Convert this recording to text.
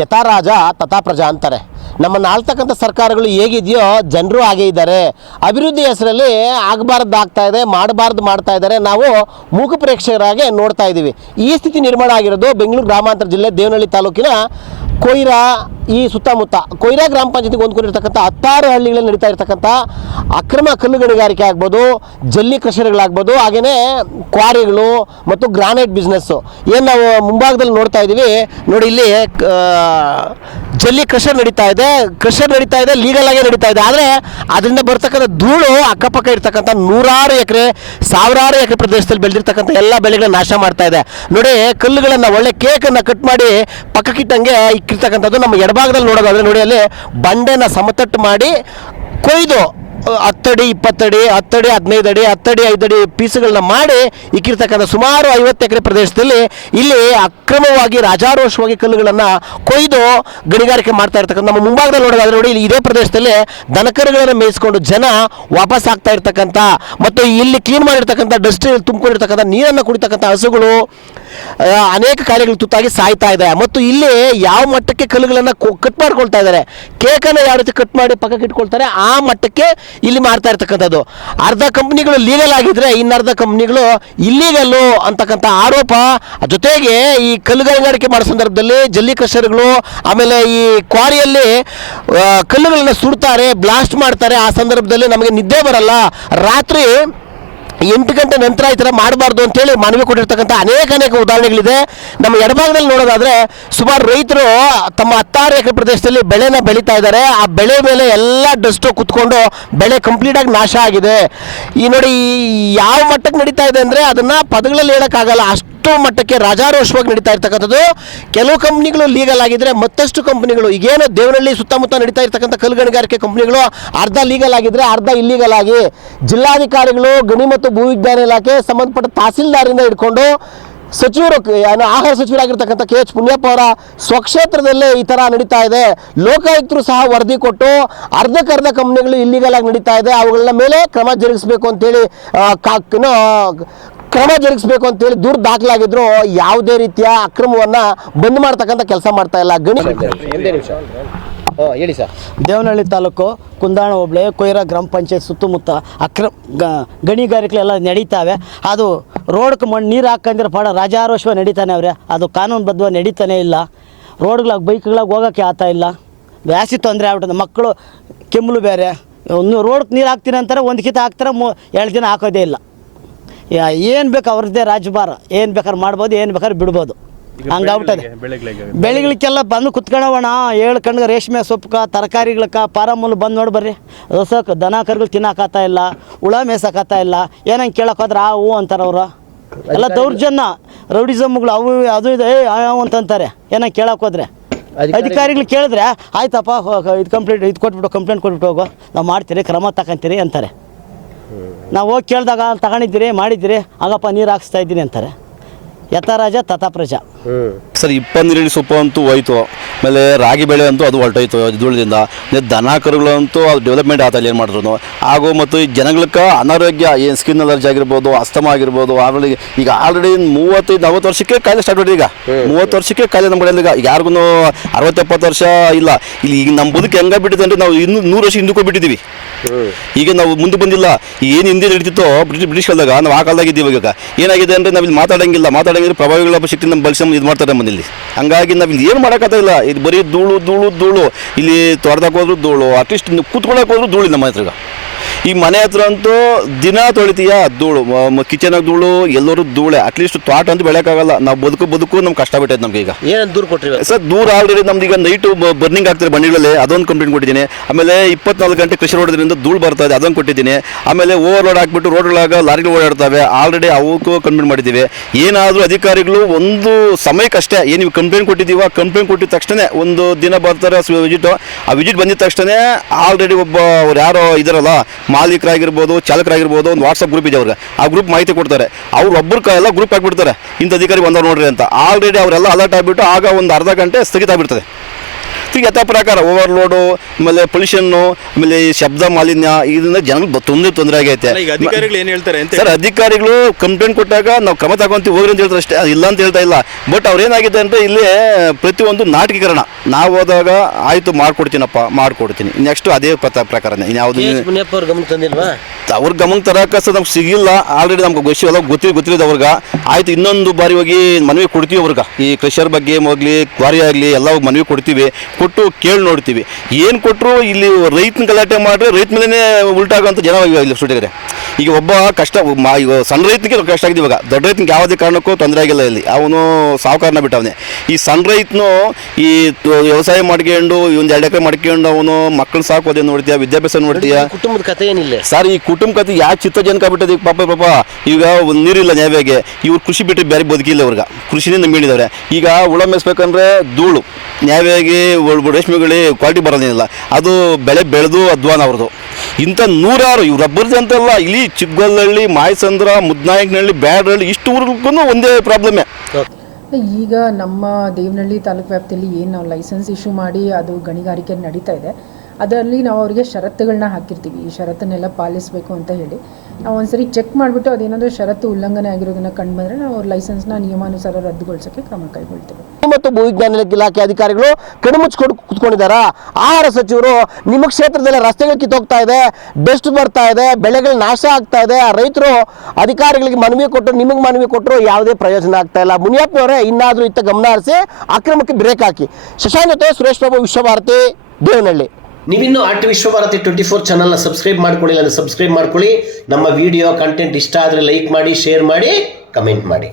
ಯಥಾ ರಾಜ ತಥಾ ಪ್ರಜಾ ಅಂತಾರೆ. ನಮ್ಮನ್ನು ಆಳ್ತಕ್ಕಂಥ ಸರ್ಕಾರಗಳು ಹೇಗಿದೆಯೋ ಜನರು ಹಾಗೇ ಇದ್ದಾರೆ. ಅಭಿವೃದ್ಧಿ ಹೆಸರಲ್ಲಿ ಆಗಬಾರ್ದು ಆಗ್ತಾ ಇದೆ, ಮಾಡಬಾರ್ದು ಮಾಡ್ತಾ ಇದ್ದಾರೆ. ನಾವು ಮೂಕ ಪ್ರೇಕ್ಷಕರಾಗಿ ನೋಡ್ತಾ ಇದ್ದೀವಿ. ಈ ಸ್ಥಿತಿ ನಿರ್ಮಾಣ ಆಗಿರೋದು ಬೆಂಗಳೂರು ಗ್ರಾಮಾಂತರ ಜಿಲ್ಲೆ ದೇವನಹಳ್ಳಿ ತಾಲೂಕಿನ ಕೊಯ್ರಾ ಈ ಸುತ್ತಮುತ್ತ ಕೊಯ್ರಾ ಗ್ರಾಮ ಪಂಚಾಯತಿಗೆ ಹೊಂದ್ಕೊಂಡಿರ್ತಕ್ಕಂಥ 16 ಹಳ್ಳಿಗಳಲ್ಲಿ ನಡೀತಾ ಇರ್ತಕ್ಕಂಥ ಅಕ್ರಮ ಕಲ್ಲು ಗಣಿಗಾರಿಕೆ ಆಗ್ಬೋದು, ಜಲ್ಲಿ ಕ್ರಷರ್ಗಳಾಗ್ಬೋದು, ಹಾಗೆಯೇ ಕ್ವಾರಿಗಳು ಮತ್ತು ಗ್ರಾನೈಟ್ ಬಿಸ್ನೆಸ್ಸು ಏನು ನಾವು ಮುಂಭಾಗದಲ್ಲಿ ನೋಡ್ತಾ ಇದ್ದೀವಿ ನೋಡಿ. ಇಲ್ಲಿ ಜಲ್ಲಿ ಕ್ರಷರ್ ನಡೀತಾ ಇದೆ, ಲೀಗಲ್ ಆಗೇ ನಡೀತಾ ಇದೆ. ಆದರೆ ಅದರಿಂದ ಬರ್ತಕ್ಕಂಥ ಧೂಳು ಅಕ್ಕಪಕ್ಕ ಇರ್ತಕ್ಕಂಥ ನೂರಾರು ಎಕರೆ, ಸಾವಿರಾರು ಎಕರೆ ಪ್ರದೇಶದಲ್ಲಿ ಬೆಳೆದಿರ್ತಕ್ಕಂಥ ಎಲ್ಲ ಬೆಳೆಗಳನ್ನ ನಾಶ ಮಾಡ್ತಾ ಇದೆ. ನೋಡಿ, ಕಲ್ಲುಗಳನ್ನು ಒಳ್ಳೆ ಕೇಕನ್ನು ಕಟ್ ಮಾಡಿ ಪಕ್ಕಕ್ಕಿಟ್ಟಂಗೆ ಇಕ್ಕಿರ್ತಕ್ಕಂಥದ್ದು. ನಮ್ಮ ಎಡಭಾಗದಲ್ಲಿ ನೋಡೋದಾದರೆ ನೋಡಿ, ಅಲ್ಲಿ ಬಂಡೆನ ಸಮತಟ್ಟು ಮಾಡಿ ಕೊಯ್ದು 10 ಅಡಿ 20 ಅಡಿ 10 ಅಡಿ 15 ಅಡಿ 10 ಅಡಿ 5 ಅಡಿ ಪೀಸುಗಳನ್ನ ಮಾಡಿ ಇಕ್ಕಿರ್ತಕ್ಕಂಥ ಸುಮಾರು 50 ಎಕರೆ ಪ್ರದೇಶದಲ್ಲಿ ಇಲ್ಲಿ ಅಕ್ರಮವಾಗಿ ರಾಜಾರೋಷವಾಗಿ ಕಲ್ಲುಗಳನ್ನು ಕೊಯ್ದು ಗಣಿಗಾರಿಕೆ ಮಾಡ್ತಾ ಇರ್ತಕ್ಕಂಥ ನಮ್ಮ ಮುಂಭಾಗದಲ್ಲಿ ನೋಡೋದಾದ್ರೆ ನೋಡಿ, ಇಲ್ಲಿ ಇದೇ ಪ್ರದೇಶದಲ್ಲಿ ದನಕರುಗಳನ್ನು ಮೇಯಿಸ್ಕೊಂಡು ಜನ ವಾಪಸ್ ಆಗ್ತಾ ಇರ್ತಕ್ಕಂಥ ಮತ್ತು ಇಲ್ಲಿ ಕ್ಲೀನ್ ಮಾಡಿರ್ತಕ್ಕಂಥ ಡಸ್ಟ್ ತುಂಬಿಕೊಂಡಿರ್ತಕ್ಕಂಥ ನೀರನ್ನು ಕುಡಿತಕ್ಕಂಥ ಹಸುಗಳು ಅನೇಕ ಕಾರ್ಯಗಳು ತುತ್ತಾಗಿ ಸಾಯ್ತಾ ಇದೆ. ಮತ್ತು ಇಲ್ಲಿ ಯಾವ ಮಟ್ಟಕ್ಕೆ ಕಲ್ಲುಗಳನ್ನು ಕಟ್ ಮಾಡ್ಕೊಳ್ತಾ ಇದ್ದಾರೆ, ಕೇಕನ್ನು ಯಾವ ರೀತಿ ಕಟ್ ಮಾಡಿ ಪಕ್ಕಕ್ಕೆ ಇಟ್ಕೊಳ್ತಾರೆ ಆ ಮಟ್ಟಕ್ಕೆ ಇಲ್ಲಿ ಮಾಡ್ತಾ ಇರ್ತಕ್ಕಂಥದ್ದು. ಅರ್ಧ ಕಂಪ್ನಿಗಳು ಲೀಗಲ್ ಆಗಿದ್ರೆ ಇನ್ನರ್ಧ ಕಂಪ್ನಿಗಳು ಇಲ್ಲೀಗಲ್ಲು ಅಂತಕ್ಕಂಥ ಆರೋಪ. ಜೊತೆಗೆ ಈ ಕಲ್ಲು ಗಣಿಗಾರಿಕೆ ಮಾಡೋ ಸಂದರ್ಭದಲ್ಲಿ ಜಲ್ಲಿ ಕ್ರಷರ್ಗಳು, ಆಮೇಲೆ ಈ ಕ್ವಾರಿಯಲ್ಲಿ ಕಲ್ಲುಗಳನ್ನು ಸುಡ್ತಾರೆ, ಬ್ಲಾಸ್ಟ್ ಮಾಡ್ತಾರೆ. ಆ ಸಂದರ್ಭದಲ್ಲಿ ನಮಗೆ ನಿದ್ದೆ ಬರಲ್ಲ. ರಾತ್ರಿ 8 ಗಂಟೆ ನಂತರ ಈ ಥರ ಮಾಡಬಾರ್ದು ಅಂತೇಳಿ ಮನವಿ ಕೊಟ್ಟಿರ್ತಕ್ಕಂಥ ಅನೇಕ ಉದಾಹರಣೆಗಳಿದೆ. ನಮ್ಮ ಎಡಭಾಗದಲ್ಲಿ ನೋಡೋದಾದರೆ ಸುಮಾರು ರೈತರು ತಮ್ಮ 16 ಎಕರೆ ಪ್ರದೇಶದಲ್ಲಿ ಬೆಳೆನ ಬೆಳೀತಾ ಇದ್ದಾರೆ. ಆ ಬೆಳೆ ಮೇಲೆ ಎಲ್ಲ ಡಸ್ಟು ಕುತ್ಕೊಂಡು ಬೆಳೆ ಕಂಪ್ಲೀಟಾಗಿ ನಾಶ ಆಗಿದೆ. ಈ ನೋಡಿ ಯಾವ ಮಟ್ಟಕ್ಕೆ ನಡೀತಾ ಇದೆ ಅಂದರೆ ಅದನ್ನು ಪದಗಳಲ್ಲಿ ಹೇಳೋಕ್ಕಾಗಲ್ಲ, ಅಷ್ಟು ಮಟ್ಟಕ್ಕೆ ರಾಜಾರೋಷವಾಗಿ ನಡೀತಾ ಇರ್ತಕ್ಕಂಥದ್ದು. ಕೆಲವು ಕಂಪ್ನಿಗಳು ಲೀಗಲ್ ಆಗಿದ್ರೆ ಮತ್ತಷ್ಟು ಕಂಪ್ನಿಗಳು ಈಗೇನು ದೇವನಹಳ್ಳಿ ಸುತ್ತಮುತ್ತ ನಡೀತಾ ಇರ್ತಕ್ಕಂಥ ಕಲ್ಲು ಗಣಿಗಾರಿಕೆ ಕಂಪ್ನಿಗಳು ಅರ್ಧ ಲೀಗಲ್ ಆಗಿದ್ರೆ ಅರ್ಧ ಇಲ್ಲೀಗಲ್ ಆಗಿ ಜಿಲ್ಲಾಧಿಕಾರಿಗಳು, ಗಣಿ ಮತ್ತು ಭೂವಿಜ್ಞಾನ ಇಲಾಖೆ, ಸಂಬಂಧಪಟ್ಟ ತಹಸೀಲ್ದಾರಿಂದ ಹಿಡ್ಕೊಂಡು ಸಚಿವರು, ಆಹಾರ ಸಚಿವರಾಗಿರ್ತಕ್ಕಂಥ KH ಪುಣ್ಯಪ್ಪ ಅವರ ಸ್ವಕ್ಷೇತ್ರದಲ್ಲೇ ಈ ಥರ ನಡೀತಾ ಇದೆ. ಲೋಕಾಯುಕ್ತರು ಸಹ ವರದಿ ಕೊಟ್ಟು ಅರ್ಧಕ್ಕರ್ಧ ಕಂಪ್ನಿಗಳು ಇಲ್ಲೀಗಲ್ ಆಗಿ ನಡೀತಾ ಇದೆ, ಅವುಗಳ ಮೇಲೆ ಕ್ರಮ ಜರುಗಿಸಬೇಕು ಅಂತೇಳಿ ದೂರು ದಾಖಲಾಗಿದ್ರು ಯಾವುದೇ ರೀತಿಯ ಅಕ್ರಮವನ್ನು ಬಂದ್ ಮಾಡ್ತಕ್ಕಂಥ ಕೆಲಸ ಮಾಡ್ತಾ ಇಲ್ಲ. ಹೇಳಿ ಸರ್. ದೇವನಹಳ್ಳಿ ತಾಲೂಕು ಕುಂದಾಣ ಹೋಬಳಿ ಕೊಯ್ರಾ ಗ್ರಾಮ ಪಂಚಾಯತ್ ಸುತ್ತಮುತ್ತ ಗಣಿಗಾರಿಕೆಲ್ಲ ನಡೀತಾವೆ. ಅದು ರೋಡ್ಗೆ ನೀರು ಹಾಕಂದ್ರೆ ಪಾಡ ರಾಜಾರೋಷವಾಗಿ ನಡೀತಾನೆ ಅವ್ರೆ. ಅದು ಕಾನೂನುಬದ್ಧವಾಗಿ ನಡೀತಾನೆ ಇಲ್ಲ. ರೋಡ್ಗಳಾಗ ಬೈಕ್ಗಳಾಗ ಹೋಗೋಕ್ಕೆ ಆಗ್ತಾ ಇಲ್ಲ. ಜಾಸ್ತಿ ತೊಂದರೆ ಆಗ್ಬಿಟ್ಟದೆ. ಮಕ್ಕಳು ಕೆಮ್ಮಲು ಬೇರೆ. ರೋಡ್ಗೆ ನೀರು ಹಾಕ್ತೀನಿ ಅಂತಾರೆ, ಒಂದು ಕಿತ ಹಾಕ್ತಾರೆ, 2 ದಿನ ಹಾಕೋದೇ ಇಲ್ಲ. ಏನು ಬೇಕು ಅವ್ರದ್ದೇ ರಾಜಭಾರ, ಏನು ಬೇಕಾದ್ರೆ ಮಾಡ್ಬೋದು, ಏನು ಬೇಕಾದ್ರೆ ಬಿಡ್ಬೋದು. ಹಂಗಾಗ್ಬಿಟ್ಟದೆ. ಬೆಳೆಗಳಿಗೆಲ್ಲ ಬಂದು ಕುತ್ಕೊಳ್ಳೋಣ 7 ಕಣ್ಗೆ ರೇಷ್ಮೆ ಸೊಪ್ಪು ತರಕಾರಿಗಳಕ್ಕ ಫಾರಮ್ಮಲ್ಲಿ ಬಂದು ನೋಡಿ ಬರ್ರಿ. ಹೊಸಕ್ಕೆ ದನ ಕರುಗಳು ತಿನ್ನೋಕ್ಕಾಗ್ತಾ ಇಲ್ಲ, ಹುಳ ಮೇಯ್ಸೋಕ್ಕಾಗ್ತಾ ಇಲ್ಲ. ಏನಂಗೆ ಕೇಳೋಕ್ಕೋದ್ರೆ ಹೂ ಅಂತಾರೆ ಅವರು. ಎಲ್ಲ ದೌರ್ಜನ್ಯ ರೌಡಿಸಮ್ಗಳು ಅವು ಅದು ಇದು ಅಂತಂತಾರೆ. ಏನಂಗೆ ಕೇಳೋಕ್ಕೋದ್ರೆ ಅಧಿಕಾರಿಗಳು ಕೇಳಿದ್ರೆ ಆಯ್ತಪ್ಪ ಇದು ಕಂಪ್ಲೇಂಟ್ ಕೊಟ್ಬಿಟ್ಟು ಹೋಗೋ, ನಾವು ಮಾಡ್ತೀರಿ, ಕ್ರಮ ತಗೊಂತೀರಿ ಅಂತಾರೆ. ನಾವು ಹೋಗಿ ಕೇಳಿದಾಗ ತಗೊಂಡಿದ್ದೀರಿ, ಮಾಡಿದ್ದೀರಿ, ಆಗಪ್ಪ ನೀರು ಹಾಕ್ಸ್ತಾ ಇದ್ದೀನಿ ಅಂತಾರೆ. ಯಥಾ ರಾಜ ತಥಾ ಪ್ರಜಾ. ಸರ್ 20 ನೀರಿನ ಸೊಪ್ಪು ಅಂತೂ ಹೋಯ್ತು. ಆಮೇಲೆ ರಾಗಿ ಬೆಳೆ ಅಂತೂ ಅದು ಹೊರಟೋಯ್ತು ಧೂಳದಿಂದ. ದನ ಕರುಗಳಂತೂ ಅದು ಡೆವಲಪ್ಮೆಂಟ್ ಆಗ್ತಾ ಇಲ್ಲ ಏನು ಮಾಡಿದ್ರು. ಹಾಗೂ ಮತ್ತು ಈ ಜನಗಳಿಗೆ ಅನಾರೋಗ್ಯ, ಏನು ಸ್ಕಿನ್ ಅಲರ್ಜಿ ಆಗಿರ್ಬೋದು, ಅಸ್ತಮ ಆಗಿರ್ಬೋದು. ಆಮೇಲೆ ಈಗ ಆಲ್ರೆಡಿ 35-40 ವರ್ಷಕ್ಕೆ ಕಾಯಿಲೆ ಸ್ಟಾರ್ಟ್ ಮಾಡಿದೆ. ಈಗ 30 ವರ್ಷಕ್ಕೆ ಕಾಯಿಲೆ ನಮ್ಮ ಕಡೆಯಲ್ಲಿ ಈಗ ಯಾರಿಗೂ 60-70 ವರ್ಷ ಇಲ್ಲ. ಇಲ್ಲಿ ಈಗ ನಮ್ಮ ಬದುಕು ಹೆಂಗೆ ಬಿಟ್ಟಿದೆ ಅಂದರೆ ನಾವು 100 ವರ್ಷ ಹಿಂದಕ್ಕೆ ಬಿಟ್ಟಿದ್ದೀವಿ. ಈಗ ನಾವು ಮುಂದೆ ಬಂದಿಲ್ಲ. ಏನು ಹಿಂದೆ ನಡೀತಿತ್ತೋ ಬ್ರಿಟಿಷ್ ಕಾಲದಾಗ, ನಾವು ಆ ಕಾಲದಾಗ ಇದ್ದೀವಿ. ಈಗ ಏನಾಗಿದೆ ಅಂದರೆ ನಾವಿಲ್ಲಿ ಮಾತಾಡೋಂಗಿಲ್ಲ. ಪ್ರಭಾವಿಗಳ ಶಕ್ತಿ ನಮ್ಮ ಬಳಸಿ ಇದು ಮಾಡ್ತಾರೆ ಮನೇಲಿ. ಹಂಗಾಗಿ ನಾವಿಲ್ಲಿ ಏನು ಮಾಡೋಕ್ಕಾಗಲ್ಲ. ಇದು ಬರೀ ಧೂಳು. ಇಲ್ಲಿ ತೊಡೆದಾಗ ಹೋದ್ರು ಧೂಳು, ಅಟ್ಲೀಸ್ಟ್ ಕೂತ್ಕೊಳ್ಳೋಕೆ ಹೋದ್ರು ಧೂಳು ನಮ್ಮ ಹತ್ರ. ಈ ಮನೆ ಹತ್ರ ಅಂತೂ ದಿನ ತೊಳಿತೀಯ ಧೂಳು, ಕಿಚನಾಗ ಧೂಳು, ಎಲ್ಲರೂ ಧೂಳೆ. ಅಟ್ಲೀಸ್ಟ್ ತೋಟ ಅಂತೂ ಬೆಳೆಯೋಕ್ಕಾಗಲ್ಲ. ನಾವು ಬದುಕು ನಮ್ಗೆ ಕಷ್ಟ ಬಿಟ್ಟೈತೆ ನಮ್ಗೆ. ಈಗ ಏನು ದೂರು ಕೊಟ್ಟಿರಿ ಸರ್? ದೂರ ಆಲ್ರೆಡಿ ನಮ್ದು ಈಗ ನೈಟು ಬರ್ನಿಂಗ್ ಆಗ್ತಾರೆ ಬಂಡಿಗಳಲ್ಲಿ, ಅದೊಂದು ಕಂಪ್ಲೇಂಟ್ ಕೊಟ್ಟಿದ್ದೀನಿ. ಆಮೇಲೆ 24 ಗಂಟೆ ಕೃಷಿ ಹೊಡೋದ್ರಿಂದ ಧೂಳು ಬರ್ತಾ ಇದೆ, ಅದೊಂದು ಕೊಟ್ಟಿದ್ದೀನಿ. ಆಮೇಲೆ ಓವರ್ಲೋಡ್ ಹಾಕ್ಬಿಟ್ಟು ರೋಡ್ಗಳಾಗ ಲಾರಿಗಳು ಓಡಾಡ್ತವೆ, ಆಲ್ರೆಡಿ ಅವಕ್ಕೂ ಕಂಪ್ಲೇಂಟ್ ಮಾಡಿದ್ದೀವಿ. ಏನಾದರೂ ಅಧಿಕಾರಿಗಳು ಒಂದು ಸಮಯಕ್ಕಷ್ಟೇ ಏನು ನೀವು ಕಂಪ್ಲೇಂಟ್ ಕೊಟ್ಟಿದ್ದೀವ, ಕಂಪ್ಲೇಂಟ್ ಕೊಟ್ಟಿದ ತಕ್ಷಣ ಒಂದು ದಿನ ಬರ್ತಾರೆ ವಿಸಿಟು. ಆ ವಿಸಿಟ್ ಬಂದಿದ ತಕ್ಷಣ ಆಲ್ರೆಡಿ ಒಬ್ಬ ಅವ್ರು ಯಾರೋ ಇದಾರಲ್ಲ ಮಾಲೀಕರಾಗಿರ್ಬೋದು, ಚಾಲಕರಾಗಿರ್ಬೋದು, ಒಂದು ವಾಟ್ಸಪ್ ಗ್ರೂಪ್ ಇದೆ ಅವ್ರಿಗೆ. ಆ ಗ್ರೂಪ್ ಮಾಹಿತಿ ಕೊಡ್ತಾರೆ. ಅವ್ರು ಒಬ್ಬರು ಎಲ್ಲ ಗ್ರೂಪ್ ಹಾಕ್ಬಿಡ್ತಾರೆ, ಇಂಥ ಅಧಿಕಾರಿ ಬಂದವ್ರು ನೋಡ್ರಿ ಅಂತ. ಆಲ್ರೆಡಿ ಅವರೆಲ್ಲ ಅಲರ್ಟ್ ಆಗಿಬಿಟ್ಟು ಆಗ ಒಂದು ಅರ್ಧ ಗಂಟೆ ಸ್ಥಗಿತ ಆಗಿಬಿಡ್ತದೆ. ಈಗ ಯಥಾ ಪ್ರಕಾರ ಓವರ್ಲೋಡು, ಆಮೇಲೆ ಪೊಲ್ಯೂಷನ್ನು, ಆಮೇಲೆ ಈ ಶಬ್ದ ಮಾಲಿನ್ಯ, ಇದರಿಂದ ಜನಗಳು ತೊಂದರೆ ಆಗೈತೆ. ಈಗ ಅಧಿಕಾರಿಗಳು ಏನು ಹೇಳ್ತಾರೆ ಅಂತ ಸರ್, ಅಧಿಕಾರಿಗಳು ಕಂಪ್ಲೇಂಟ್ ಕೊಟ್ಟಾಗ ನಾವು ಕ್ರಮ ತಗೊಂತೀವಿ ಹೋಗ್ರಿ ಅಂತ ಹೇಳ್ತಾರೆ ಅಷ್ಟೇ, ಇಲ್ಲ ಅಂತ ಹೇಳ್ತಾ ಇಲ್ಲ. ಬಟ್ ಅವ್ರೇನಾಗಿದೆ ಅಂದರೆ ಇಲ್ಲಿ ಪ್ರತಿಯೊಂದು ನಾಟಕೀಕರಣ. ನಾವು ಹೋದಾಗ ಆಯಿತು ಮಾಡ್ಕೊಡ್ತೀನಪ್ಪ, ಮಾಡ್ಕೊಡ್ತೀನಿ, ನೆಕ್ಸ್ಟ್ ಅದೇ ಪ್ರಕಾರನೇ ಇನ್ಯಾವುದು ಮುನಿಯಪ್ಪ ಅವ್ರ ಗಮನ ತಂದಿಲ್ವಾ? ಅವ್ರ ಗಮನಕ್ಕೆ ತರಕ ನಮ್ಗೆ ಸಿಗಿಲ್ಲ. ಆಲ್ರೆಡಿ ನಮ್ಗೆ ಗೊತ್ತಿರೋದು ಅವ್ರಿಗೆ. ಆಯ್ತು, ಇನ್ನೊಂದು ಬಾರಿ ಹೋಗಿ ಮನವಿ ಕೊಡ್ತೀವಿ ಅವ್ರಿಗೆ. ಈ ಕೃಷಿಯರ ಬಗ್ಗೆ ಹೋಗ್ಲಿ, ಕ್ವಾರಿ ಆಗಲಿ, ಎಲ್ಲ ಮನವಿ ಕೊಡ್ತೀವಿ. ಕೊಟ್ಟು ಕೇಳಿ ನೋಡ್ತೀವಿ. ಏನು ಕೊಟ್ಟರು ಇಲ್ಲಿ ರೈತನ ಗಲಾಟೆ ಮಾಡಿದ್ರೆ ರೈತ ಮೇಲೇ ಉಲ್ಟಾಗುವಂಥ ಜನ ಇಲ್ಲಿ ಸುಟ್ಟಿದ್ದಾರೆ. ಈಗ ಒಬ್ಬ ಕಷ್ಟ ಈಗ ಸಣ್ಣ ರೈತನಿಗೆ ಕಷ್ಟ ಆಗಿದೆ. ಇವಾಗ ದೊಡ್ಡ ರೈತನಿಗೆ ಯಾವುದೇ ಕಾರಣಕ್ಕೂ ತೊಂದರೆ ಆಗಿಲ್ಲ. ಇಲ್ಲಿ ಅವನು ಸಾಹುಕಾರನ ಬಿಟ್ಟವನೇ. ಈ ಸಣ್ಣ ರೈತನು ಈ ವ್ಯವಸಾಯ ಮಾಡ್ಕೊಂಡು ಒಂದು 2 ಎಕರೆ ಮಾಡ್ಕೊಂಡು ಅವನು ಮಕ್ಕಳು ಸಾಕೋದೇನು ನೋಡ್ತೀಯ, ವಿದ್ಯಾಭ್ಯಾಸ ನೋಡ್ತೀಯ. ಕುಟುಂಬದ ಕಥೆ ಏನಿಲ್ಲ ಸರ್, ಈ ಕುಟುಂಬ ಕಥೆ ಯಾಕೆ ಚಿತ್ತಜನಕ ಬಿಟ್ಟದ? ಈಗ ಪಾಪ ಈಗ ನೀರಿಲ್ಲ ನ್ಯಾಯವಾಗಿ, ಇವ್ರು ಕೃಷಿ ಬಿಟ್ಟರೆ ಬೇರೆ ಬದುಕಿಲ್ಲ. ಅವ್ರಿಗೆ ಕೃಷಿನೇ ನಂಬಿಡಿದವ್ರೆ. ಈಗ ಹುಳ ಮೇಯಿಸ್ಬೇಕಂದ್ರೆ ಧೂಳು, ನ್ಯಾಯವಾಗಿ ರೇಷ್ಮೆಗಳು ಕ್ವಾಲಿಟಿ ಬರೋದೇನಿಲ್ಲ. ಅದು ಬೆಳೆ ಬೆಳೆದು ಅಧ್ವಾನ ಅವ್ರದ್ದು. ಇಂಥ 100 ಇವ್ರು ರಬ್ಬರ್ದು ಅಂತಲ್ಲ, ಇಲ್ಲಿ ಚಿಕ್ಕಗೊಲ್ಲಹಳ್ಳಿ, ಮಾಯಸಂದ್ರ, ಮುದ್ನಾಯಕನಹಳ್ಳಿ, ಬ್ಯಾಡಹಳ್ಳಿ, ಇಷ್ಟು ಊರಿಗೂ ಒಂದೇ ಪ್ರಾಬ್ಲಮ್ಮೇ. ಈಗ ನಮ್ಮ ದೇವನಹಳ್ಳಿ ತಾಲೂಕು ವ್ಯಾಪ್ತಿಯಲ್ಲಿ ಏನು ನಾವು ಲೈಸೆನ್ಸ್ ಇಶ್ಯೂ ಮಾಡಿ ಅದು ಗಣಿಗಾರಿಕೆ ನಡೀತಾ ಇದೆ, ಅದರಲ್ಲಿ ನಾವು ಅವರಿಗೆ ಷರತ್ತುಗಳನ್ನ ಹಾಕಿರ್ತೀವಿ. ಈ ಷರತ್ತನ್ನೆಲ್ಲ ಪಾಲಿಸಬೇಕು ಅಂತ ಹೇಳಿ ನಾವು ಒಂದ್ಸರಿ ಚೆಕ್ ಮಾಡಿಬಿಟ್ಟು ಅದೇನಾದರೂ ಷರತ್ತು ಉಲ್ಲಂಘನೆ ಆಗಿರೋದನ್ನು ಕಂಡು ಬಂದರೆ ನಾವು ಅವ್ರ ಲೈಸೆನ್ಸ್ನ ನಿಯಮಾನುಸಾರ ರದ್ದುಗೊಳಿಸೋಕ್ಕೆ ಕ್ರಮ ಕೈಗೊಳ್ತೀವಿ. ಮತ್ತು ಭೂವಿಜ್ಞಾನ ಇಲಾಖೆ ಅಧಿಕಾರಿಗಳು ಕಣ್ಮುಚ್ಕೊಂಡು ಕೂತ್ಕೊಂಡಿದ್ದಾರೆ. ಆಹಾರ ಸಚಿವರು ನಿಮ್ಮ ಕ್ಷೇತ್ರದಲ್ಲಿ ರಸ್ತೆಗಳು ಕಿತ್ತೋಗ್ತಾ ಇದೆ, ಡಸ್ಟ್ ಬರ್ತಾ ಇದೆ, ಬೆಳೆಗಳು ನಾಶ ಆಗ್ತಾ ಇದೆ. ರೈತರು ಅಧಿಕಾರಿಗಳಿಗೆ ಮನವಿ ಕೊಟ್ಟರು, ನಿಮಗೆ ಮನವಿ ಕೊಟ್ಟರು, ಯಾವುದೇ ಪ್ರಯೋಜನ ಆಗ್ತಾ ಇಲ್ಲ. ಮುನಿಯಪ್ಪನವರೇ ಇನ್ನಾದರೂ ಇತ್ತ ಗಮನ ಹರಿಸಿ ಅಕ್ರಮಕ್ಕೆ ಬ್ರೇಕ್ ಹಾಕಿ. ಶಶಾಂಕ್ ಜೊತೆ ಸುರೇಶ್ ಬಾಬು, ವಿಶ್ವಭಾರತಿ, ದೇವನಹಳ್ಳಿ. ನೀವಿನ್ನೂ ಆರ್ಟ್ ವಿಶ್ವಭಾರತಿ 24 ಚಾನಲ್ನ ಸಬ್ಸ್ಕ್ರೈಬ್ ಮಾಡ್ಕೊಳ್ಳಿಲ್ಲ ಅಂದರೆ ಸಬ್ಸ್ಕ್ರೈಬ್ ಮಾಡ್ಕೊಳ್ಳಿ. ನಮ್ಮ ವಿಡಿಯೋ ಕಂಟೆಂಟ್ ಇಷ್ಟ ಆದರೆ ಲೈಕ್ ಮಾಡಿ, ಶೇರ್ ಮಾಡಿ, ಕಮೆಂಟ್ ಮಾಡಿ.